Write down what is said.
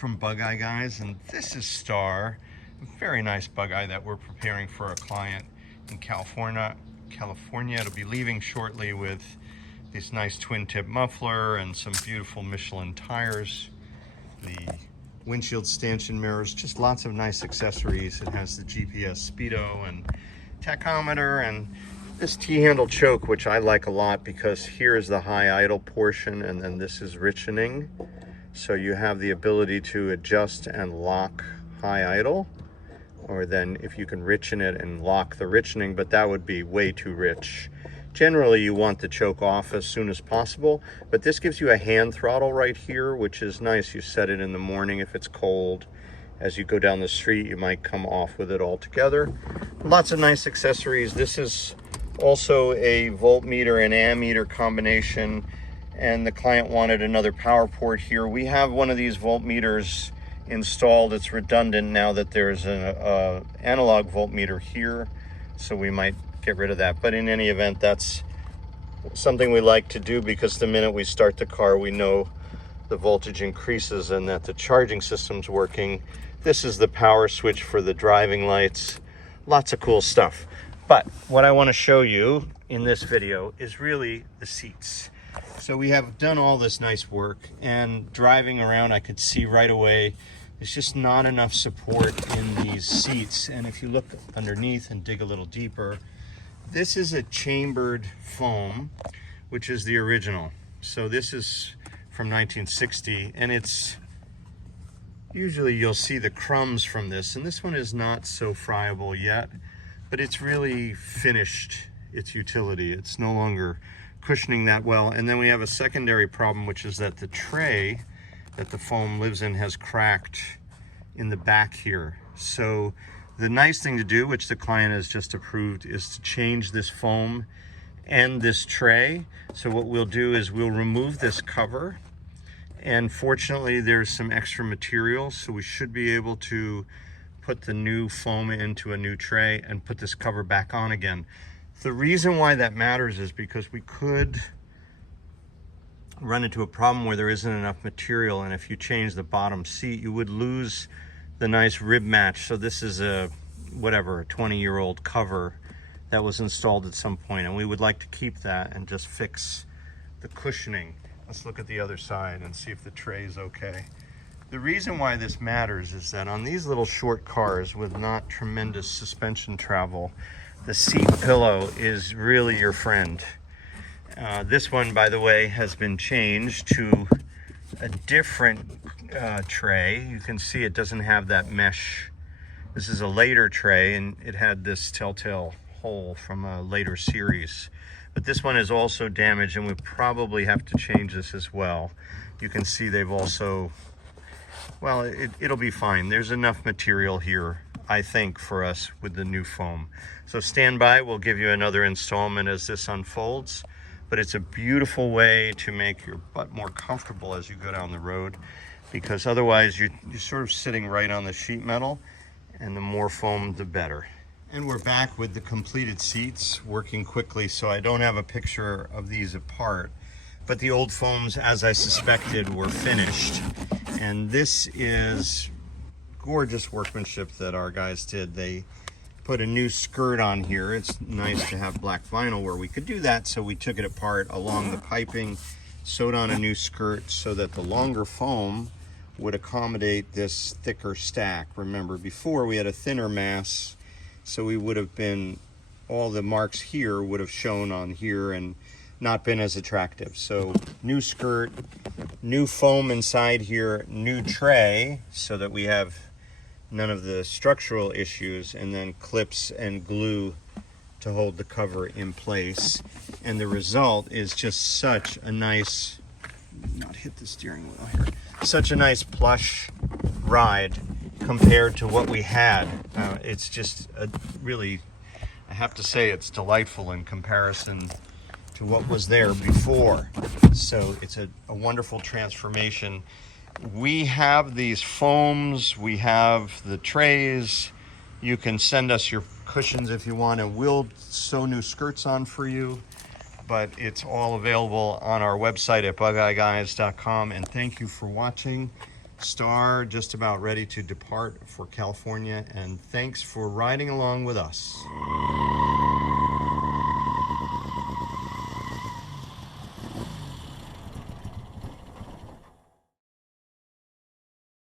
from Bug Eye Guys, and this is Star, a very nice Bug Eye that we're preparing for a client in California. It'll be leaving shortly with this nice twin tip muffler and some beautiful Michelin tires, the windshield stanchion mirrors, just lots of nice accessories. It has the GPS speedo and tachometer and this T-handle choke, which I like a lot because here is the high idle portion and then this is richening. So you have the ability to adjust and lock high idle, or then if you can richen it and lock the richening, but that would be way too rich. Generally you want the choke off as soon as possible, but this gives you a hand throttle right here, which is nice. You set it in the morning if it's cold. As you go down the street, you might come off with it altogether. Lots of nice accessories. This is also a voltmeter and ammeter combination, and the client wanted another power port here. We have one of these voltmeters installed. It's redundant now that there's an analog voltmeter here, so we might get rid of that. But in any event, that's something we like to do because the minute we start the car, we know the voltage increases and that the charging system's working. This is the power switch for the driving lights. Lots of cool stuff. But what I want to show you in this video is really the seats. So we have done all this nice work, and driving around I could see right away there's just not enough support in these seats. And if you look underneath and dig a little deeper, this is a chambered foam, which is the original. So this is from 1960, and it's usually you'll see the crumbs from this, and this one is not so friable yet, but it's really finished its utility. It's no longer cushioning that well. And then we have a secondary problem, which is that the tray that the foam lives in has cracked in the back here. So the nice thing to do, which the client has just approved, is to change this foam and this tray. So what we'll do is we'll remove this cover, and fortunately there's some extra material, so we should be able to put the new foam into a new tray and put this cover back on again. The reason why that matters is because we could run into a problem where there isn't enough material, and if you change the bottom seat, you would lose the nice rib match. So this is a 20-year-old cover that was installed at some point, and we would like to keep that and just fix the cushioning. Let's look at the other side and see if the tray is okay. The reason why this matters is that on these little short cars with not tremendous suspension travel, the seat pillow is really your friend. This one, by the way, has been changed to a different tray. You can see it doesn't have that mesh. This is a later tray, and it had this telltale hole from a later series. But this one is also damaged, and we probably have to change this as well. You can see they've also, well, it'll be fine. There's enough material here, I think, for us with the new foam. So stand by, we'll give you another installment as this unfolds. But it's a beautiful way to make your butt more comfortable as you go down the road, because otherwise you're sort of sitting right on the sheet metal, and the more foam, the better. And we're back with the completed seats working quickly, so I don't have a picture of these apart. But the old foams, as I suspected, were finished. And this is gorgeous workmanship that our guys did. They put a new skirt on here. It's nice to have black vinyl where we could do that, so we took it apart along the piping, sewed on a new skirt so that the longer foam would accommodate this thicker stack. Remember, before we had a thinner mass, so we would have been, all the marks here would have shown on here and not been as attractive. So new skirt, new foam inside here, new tray so that we have none of the structural issues, and then clips and glue to hold the cover in place. And the result is just such a nice, not hit the steering wheel here, such a nice plush ride compared to what we had. It's just a really, I have to say, it's delightful in comparison to what was there before. So it's a wonderful transformation. We have these foams, we have the trays. You can send us your cushions if you want, and we'll sew new skirts on for you. But it's all available on our website at bugeyeguys.com. And thank you for watching. Star just about ready to depart for California, and thanks for riding along with us.